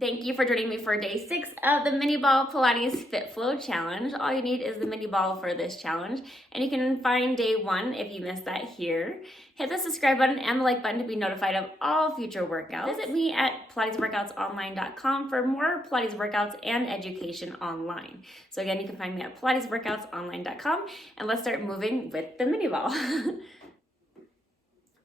Thank you for joining me for day 6 of the Mini Ball Pilates Fit Flow Challenge. All you need is the mini ball for this challenge, and you can find day 1 if you missed that here. Hit the subscribe button and the like button to be notified of all future workouts. Visit me at pilatesworkoutsonline.com for more Pilates workouts and education online. So again, you can find me at pilatesworkoutsonline.com, and let's start moving with the mini ball.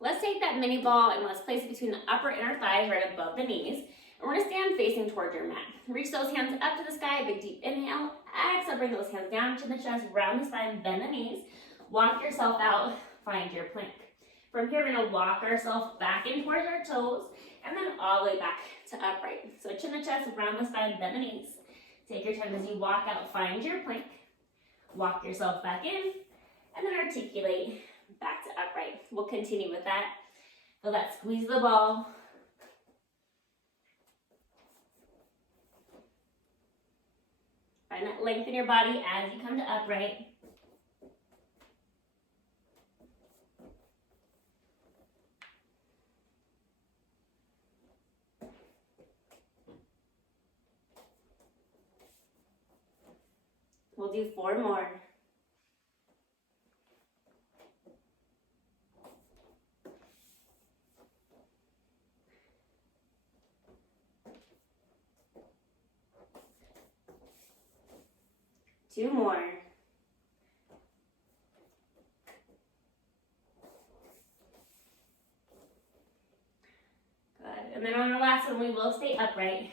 Let's take that mini ball and let's place it between the upper inner thighs right above the knees. And we're gonna stand facing towards your mat. Reach those hands up to the sky, big deep inhale. Exhale, bring those hands down to the chest, round the spine, bend the knees. Walk yourself out, find your plank. From here, we're gonna walk ourselves back in towards our toes, and then all the way back to upright. So chin to chest, round the spine, bend the knees. Take your time as you walk out, find your plank. Walk yourself back in, and then articulate back to upright. We'll continue with that. Feel that squeeze the ball. Find that length in your body as you come to upright. We'll do 4 more. Two more. Good. And then on our last one, we will stay upright.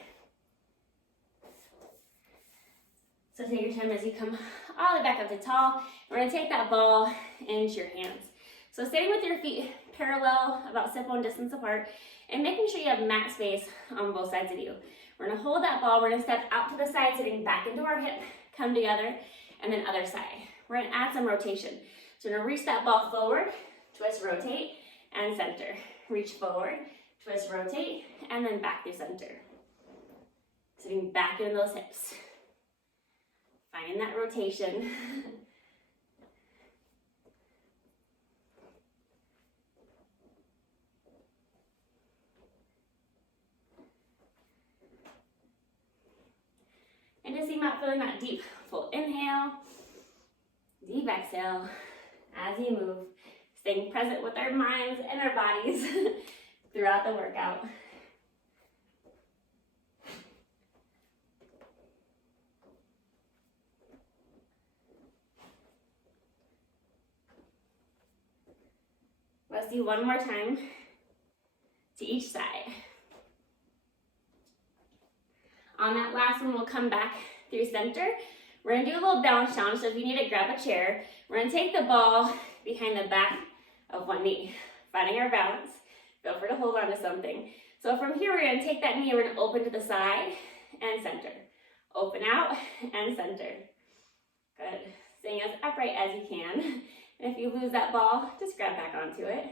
So take your time as you come all the way back up to tall. We're going to take that ball into your hands. So standing with your feet parallel, about hip-bone distance apart, and making sure you have mat space on both sides of you. We're going to hold that ball. We're going to step out to the side, sitting back into our hip, come together, and then other side. We're going to add some rotation. So we're going to reach that ball forward, twist, rotate, and center. Reach forward, twist, rotate, and then back through center. Sitting back into those hips. Find that rotation. And just think about feeling that deep, full inhale, deep exhale as you move, staying present with our minds and our bodies throughout the workout. Let's do one more time to each side. On that last one, we'll come back through center. We're gonna do a little balance challenge, so if you need it, grab a chair. We're gonna take the ball behind the back of one knee, finding our balance. Feel free to hold on to something. So from here, we're gonna take that knee, we're gonna open to the side and center. Open out and center. Good. Staying as upright as you can. And if you lose that ball, just grab back onto it.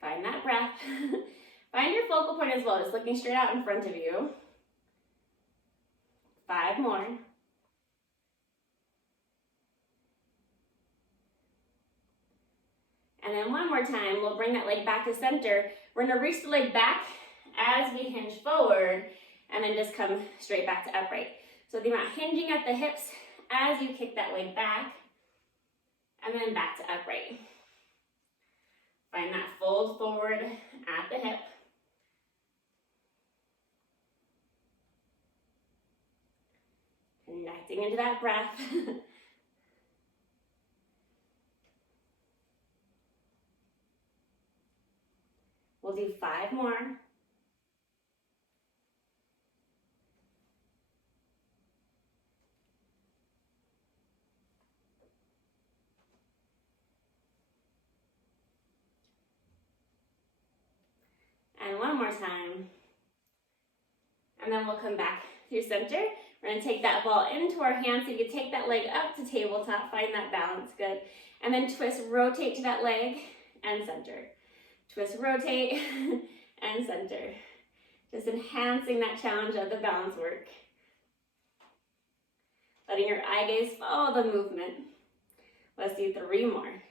Find that breath. Find your focal point as well, just looking straight out in front of you. 5 more. And then one more time, we'll bring that leg back to center. We're gonna reach the leg back as we hinge forward, and then just come straight back to upright. So the amount hinging at the hips as you kick that leg back, and then back to upright. Find that fold forward at the hip. Connecting into that breath. We'll do 5 more. And one more time. And then we'll come back through center. We're gonna take that ball into our hands, so you can take that leg up to tabletop, find that balance, good. And then twist, rotate to that leg, and center. Twist, rotate, and center. Just enhancing that challenge of the balance work. Letting your eye gaze follow the movement. Let's do 3 more.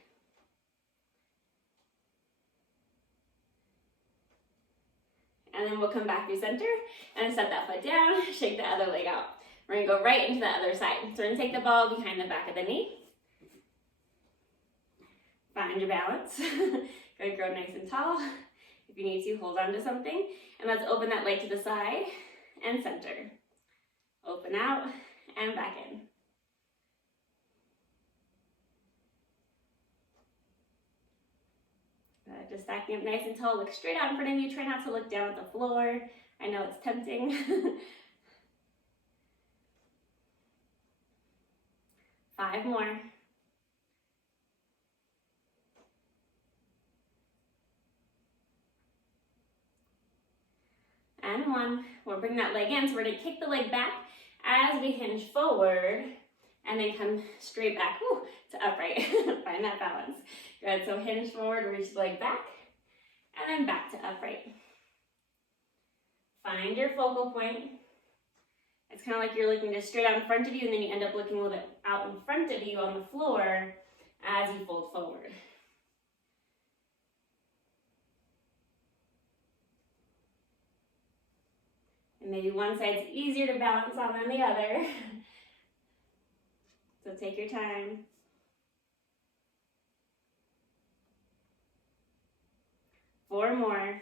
and then we'll come back through center and set that foot down, shake the other leg out. We're gonna go right into the other side. So we're gonna take the ball behind the back of the knee. Find your balance. Go grow nice and tall. If you need to, hold on to something. And let's open that leg to the side and center. Open out and back in. Just stacking up nice and tall. Look straight out in front of you. Try not to look down at the floor. I know it's tempting. 5 more. And 1. We'll bring that leg in. So we're going to kick the leg back as we hinge forward and then come straight back to upright. Find that balance. Good. So hinge forward, reach the leg back, and then back to upright. Find your focal point. It's kind of like you're looking just straight out in front of you, and then you end up looking a little bit out in front of you on the floor as you fold forward. And maybe one side's easier to balance on than the other. So take your time. 4 more.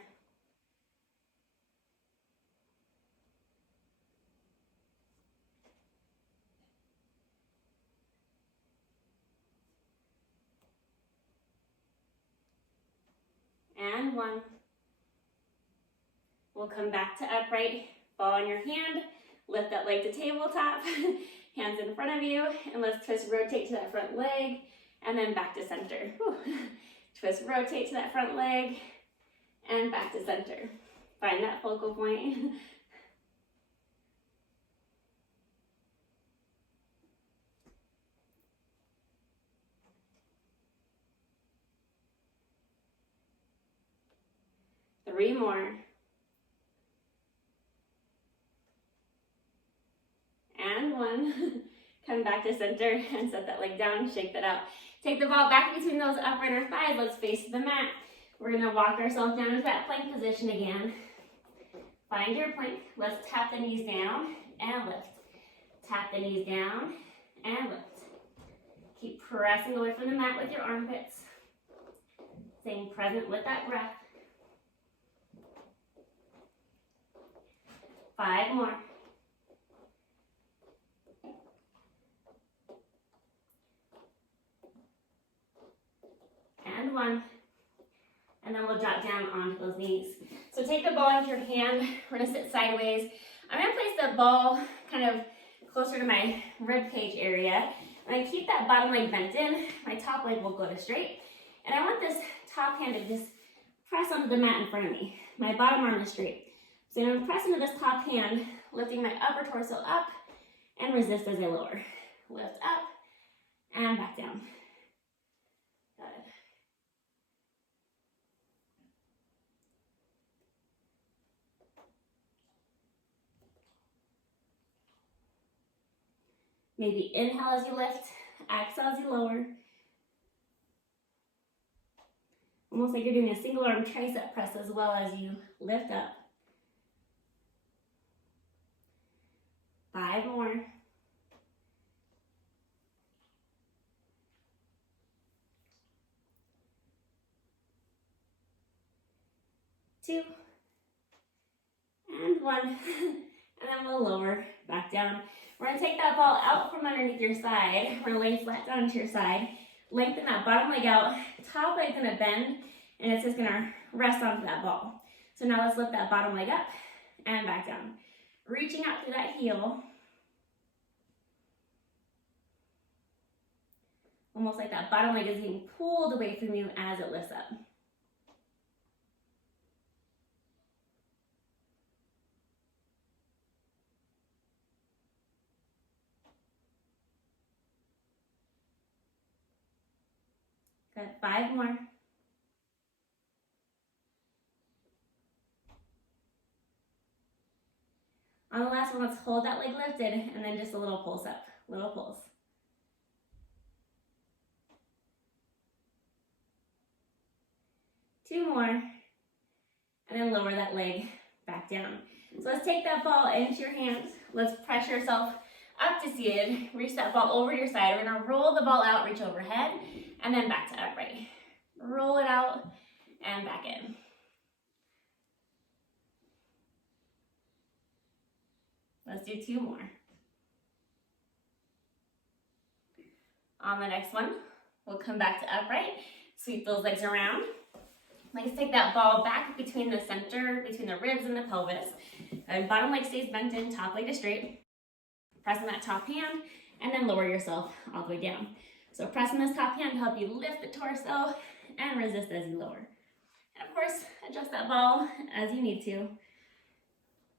And 1. We'll come back to upright, ball on your hand, lift that leg to tabletop, hands in front of you, and let's twist, rotate to that front leg, and then back to center. Twist, rotate to that front leg, and back to center. Find that focal point. Three more. And 1. Come back to center and set that leg down, shake that out. Take the ball back between those upper inner thighs. Let's face the mat. We're gonna walk ourselves down into that plank position again. Find your plank. Let's tap the knees down and lift. Tap the knees down and lift. Keep pressing away from the mat with your armpits. Staying present with that breath. 5 more. And 1. And then we'll drop down onto those knees. So take the ball into your hand. We're gonna sit sideways. I'm gonna place the ball kind of closer to my rib cage area. I'm gonna keep that bottom leg bent in. My top leg will go to straight. And I want this top hand to just press onto the mat in front of me. My bottom arm is straight. So I'm gonna press into this top hand, lifting my upper torso up and resist as I lower. Lift up and back down. Good. Maybe inhale as you lift, exhale as you lower. Almost like you're doing a single arm tricep press as well as you lift up. 5 more. 2 and 1. And then we'll lower back down. We're gonna take that ball out from underneath your side. We're gonna lay flat down to your side. Lengthen that bottom leg out. Top leg's gonna bend, and it's just gonna rest onto that ball. So now let's lift that bottom leg up and back down. Reaching out through that heel. Almost like that bottom leg is being pulled away from you as it lifts up. Good. 5 more. On the last one, let's hold that leg lifted and then just a little pulse up. Little pulse. 2 more. And then lower that leg back down. So let's take that ball into your hands. Let's press yourself up to seated. Reach that ball over to your side. We're gonna roll the ball out, reach overhead, and then back to upright. Roll it out and back in. Let's do 2 more. On the next one, we'll come back to upright. Sweep those legs around. Let's take that ball back between the center, between the ribs and the pelvis. And bottom leg stays bent in, top leg is straight. Pressing that top hand, and then lower yourself all the way down. So pressing this top hand to help you lift the torso and resist as you lower. And of course, adjust that ball as you need to.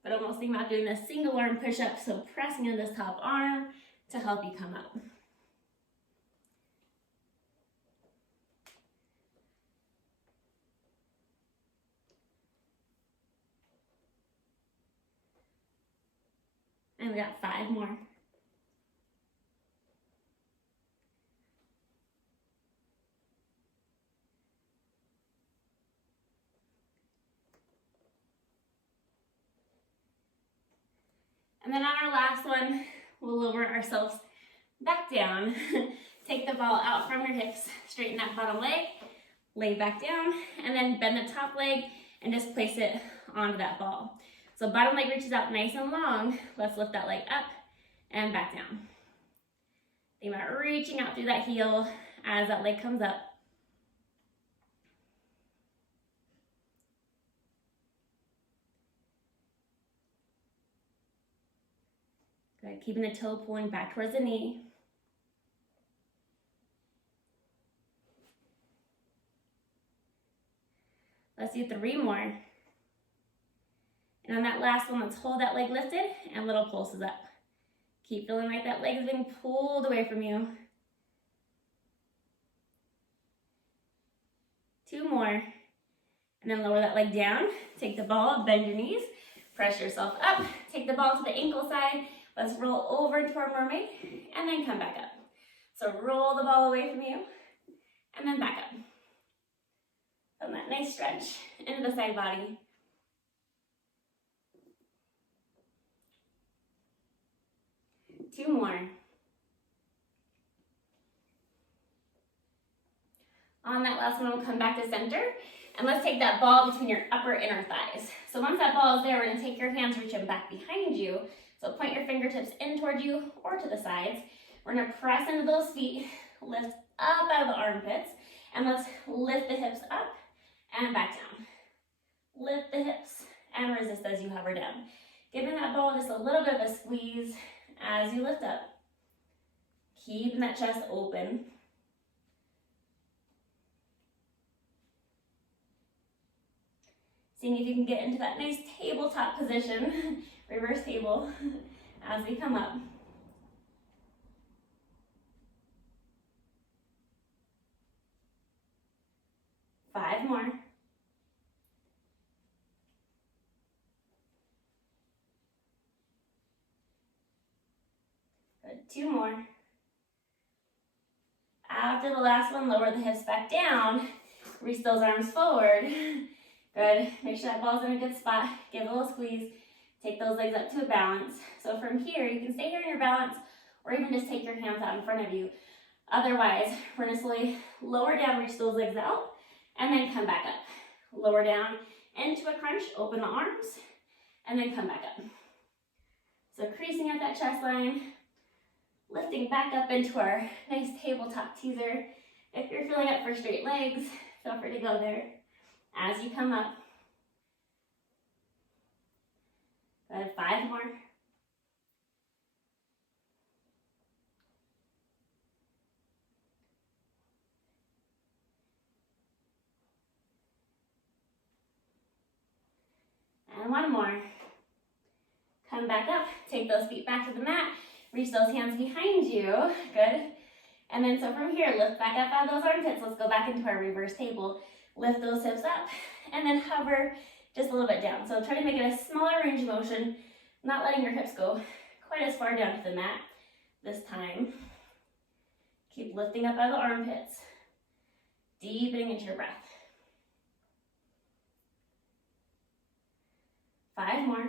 But almost think about doing a single arm push-up, so pressing in this top arm to help you come up. And we got 5 more. And then on our last one, we'll lower ourselves back down. Take the ball out from your hips, straighten that bottom leg, lay back down, and then bend the top leg and just place it onto that ball. So bottom leg reaches out nice and long. Let's lift that leg up and back down. Think about reaching out through that heel as that leg comes up. Good, keeping the toe pulling back towards the knee. Let's do 3 more. And on that last one, let's hold that leg lifted and little pulses up. Keep feeling like that leg is being pulled away from you. 2 more. And then lower that leg down. Take the ball, bend your knees, press yourself up. Take the ball to the ankle side. Let's roll over to our mermaid and then come back up. So roll the ball away from you and then back up. And that nice stretch into the side body. 2 more. On that last one, we'll come back to center. And let's take that ball between your upper and inner thighs. So once that ball is there, we're going to take your hands, reach them back behind you. So point your fingertips in toward you or to the sides. We're going to press into those feet, lift up out of the armpits, and let's lift the hips up and back down. Lift the hips and resist as you hover down. Giving that ball just a little bit of a squeeze as you lift up. Keeping that chest open. Seeing if you can get into that nice tabletop position, reverse table, as we come up. 5 more. Good, 2 more. After the last one, lower the hips back down, reach those arms forward. Good, make sure that ball's in a good spot, give it a little squeeze, take those legs up to a balance. So from here, you can stay here in your balance, or even just take your hands out in front of you. Otherwise, we're gonna slowly lower down, reach those legs out, and then come back up. Lower down into a crunch, open the arms, and then come back up. So creasing at that chest line, lifting back up into our nice tabletop teaser. If you're feeling up for straight legs, feel free to go there as you come up. Good, 5 more. And 1 more. Come back up, take those feet back to the mat, reach those hands behind you, good. And then so from here, lift back up out of those armpits. Let's go back into our reverse table. Lift those hips up and then hover just a little bit down. So try to make it a smaller range of motion, not letting your hips go quite as far down to the mat this time. Keep lifting up out of the armpits, deepening into your breath. 5 more.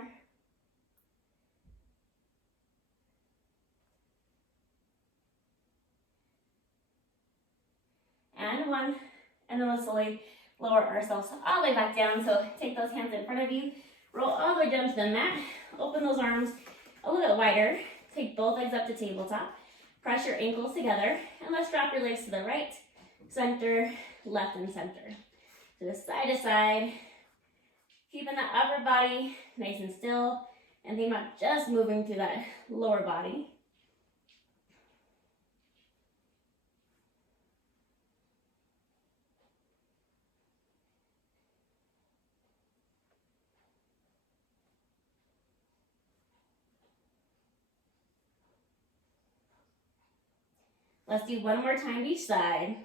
And 1. And then we'll slowly lower ourselves all the way back down. So take those hands in front of you, roll all the way down to the mat, open those arms a little bit wider, take both legs up to tabletop, press your ankles together, and let's drop your legs to the right, center, left, and center. So just side to side, keeping that upper body nice and still, and think about just moving through that lower body. Let's do 1 more time each side.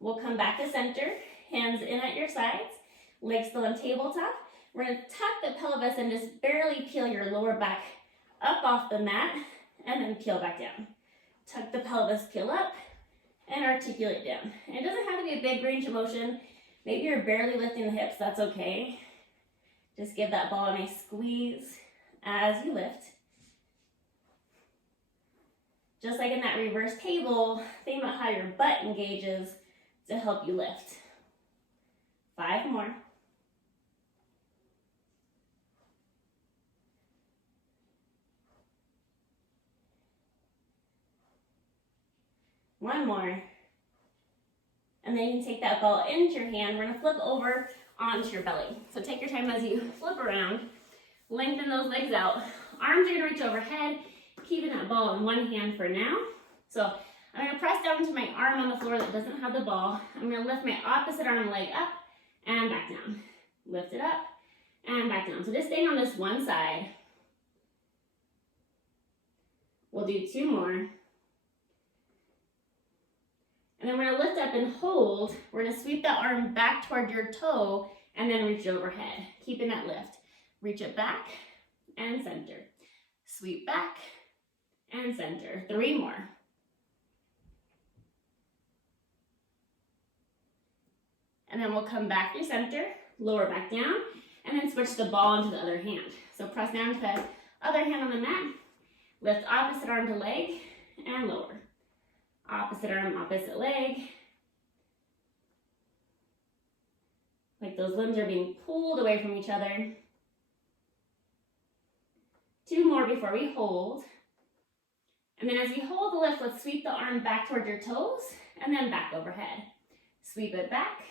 We'll come back to center, hands in at your sides, legs still on tabletop. We're gonna tuck the pelvis and just barely peel your lower back up off the mat and then peel back down. Tuck the pelvis, peel up, and articulate down. And it doesn't have to be a big range of motion. Maybe you're barely lifting the hips, that's okay. Just give that ball a nice squeeze as you lift. Just like in that reverse table, think about how your butt engages to help you lift. 5 more. One more. And then you can take that ball into your hand. We're gonna flip over onto your belly. So take your time as you flip around, lengthen those legs out. Arms are gonna reach overhead, keeping that ball in one hand for now. So I'm gonna press down into my arm on the floor that doesn't have the ball. I'm gonna lift my opposite arm leg up and back down. Lift it up and back down. So just staying on this one side. We'll do 2 more. And then we're gonna lift up and hold. We're gonna sweep that arm back toward your toe and then reach overhead, keeping that lift. Reach it back and center. Sweep back and center. 3 more. And then we'll come back through center, lower back down, and then switch the ball into the other hand. So press down to the other hand on the mat, lift opposite arm to leg, and lower. Opposite arm, opposite leg. Like those limbs are being pulled away from each other. 2 more before we hold. And then as we hold the lift, let's sweep the arm back toward your toes and then back overhead. Sweep it back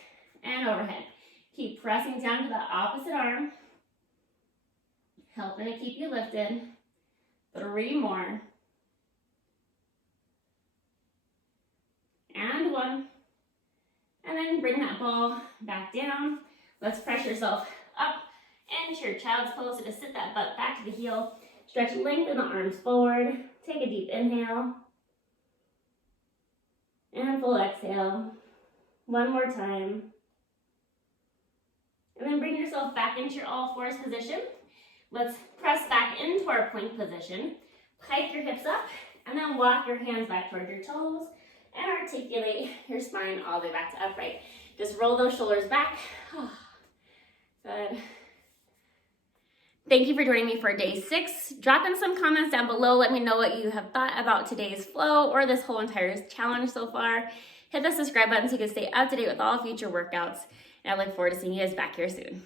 and overhead. Keep pressing down to the opposite arm, helping to keep you lifted. 3 more. And 1. And then bring that ball back down. Let's press yourself up into your child's pose. So just sit that butt back to the heel. Stretch, lengthen the arms forward. Take a deep inhale. And full exhale. 1 more time. And then bring yourself back into your all fours position. Let's press back into our plank position. Hike your hips up and then walk your hands back toward your toes and articulate your spine all the way back to upright. Just roll those shoulders back. Good. Thank you for joining me for day 6. Drop in some comments down below. Let me know what you have thought about today's flow or this whole entire challenge so far. Hit the subscribe button so you can stay up to date with all future workouts. And I look forward to seeing you guys back here soon.